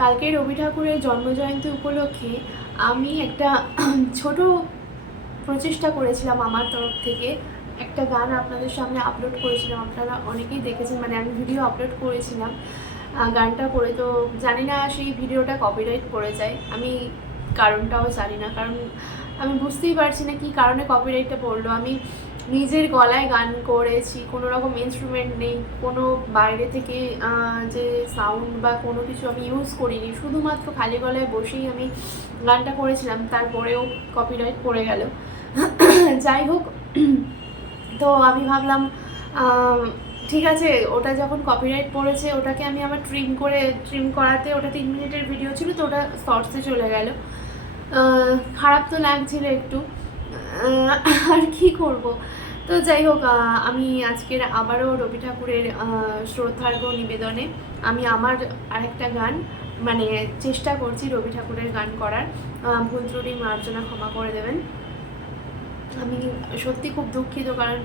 কালকে রবি ঠাকুরের জন্মজয়ন্তী উপলক্ষে আমি একটা ছোট প্রচেষ্টা করেছিলাম আমার তরফ থেকে। একটা গান আপনাদের সামনে আপলোড করেছিলাম, আপনারা অনেকেই দেখেছেন, মানে আমি ভিডিও আপলোড করেছিলাম গানটা করে। তো জানি না সেই ভিডিওটা কপিরাইট পড়ে যায়, আমি কারণটাও জানি না, কারণ আমি বুঝতেই পারছি না কী কারণে কপিরাইটটা পড়লো। আমি নিজের গলায় গান করেছি, কোনো রকম ইনস্ট্রুমেন্ট নেই, কোনো বাইরে থেকে যে সাউন্ড বা কোনো কিছু আমি ইউজ করিনি, শুধুমাত্র খালি গলায় বসেই আমি গানটা করেছিলাম, তারপরেও কপিরাইট পড়ে গেল। যাই হোক, তো আমি ভাবলাম ঠিক আছে, ওটা যখন কপিরাইট পড়েছে ওটাকে আমি আবার ট্রিম করাতে, ওটা 3 মিনিটের ভিডিও ছিল, তো ওটা শর্টসে চলে গেল। খারাপ তো লাগছিল একটু, আর কি করব। তো যাই হোক, আমি আজকের আবারও রবি ঠাকুরের শ্রদ্ধার্ঘ নিবেদনে আমি আমার আরেকটা গান, মানে চেষ্টা করছি রবি ঠাকুরের গান করার। ভুল ত্রুটি মার্জনা ক্ষমা করে দেবেন। আমি সত্যি খুব দুঃখিত, কারণ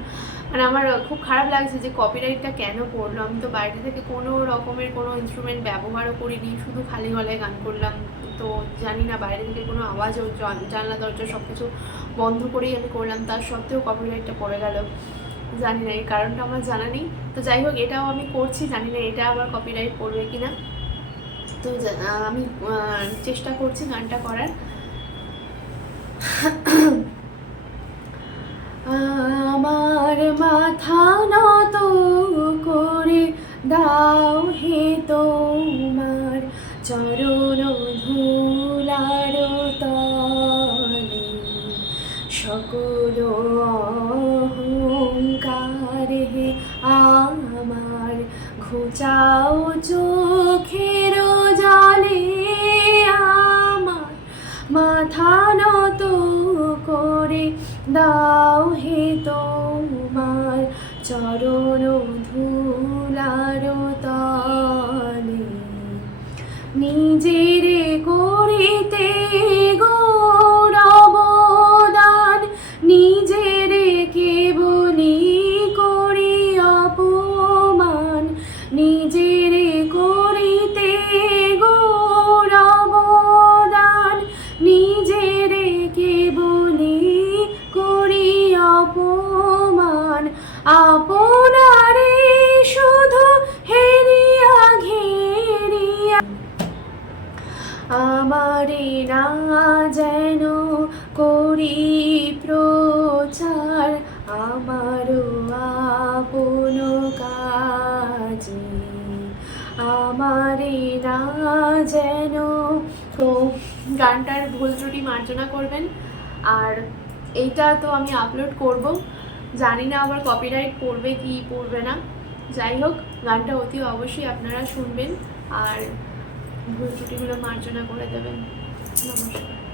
মানে আমার খুব খারাপ লাগছে যে কপিরাইটটা কেন পড়লো। আমি তো বাইরে থেকে কোনো রকমের কোনো ইনস্ট্রুমেন্ট ব্যবহারও করিনি, শুধু খালি গলায় গান করলাম। তো জানি না, বাইরে থেকে কোনো আওয়াজও, জানলা দরজা সব কিছু বন্ধ করেই আমি করলাম, তার সত্ত্বেও কপিরাইটটা পড়ে গেল। জানি না, এই কারণটা আমার জানা নেই। তো যাই হোক, এটাও আমি করছি, জানি না এটা আবার কপিরাইট পড়বে কি না। তো আমি চেষ্টা করছি গানটা করার। আমার মাথা নত করে দাও হে তোমার চরণ ধুলার তলে, সকল অহংকার হে আমার ঘুচাও চোখের জলে। আমার মাথা নত করে দাও হে তোমার চরণ ধুলার তলে, নিজের করিতে গৌরব দান, নিজের কেবলি করি অপমান, নিজের করিতে গৌরব দান, নিজের কেবলি করি অপমান, আপনারে শুধু হেরিয়া ঘেরিয়া, আমারে না যেন করি প্রচার, আমারও আপন কাজে, আমারে না যেন। তো গানটার ভুল ত্রুটি মার্জনা করবেন। আর এইটা তো আমি আপলোড করব, জানি না আবার কপিরাইট পড়বে কি পড়বে না। যাই হোক, গানটা অতি অবশ্যই আপনারা শুনবেন আর ভুল ত্রুটিগুলো মার্জনা করে দেবেন। নমস্কার।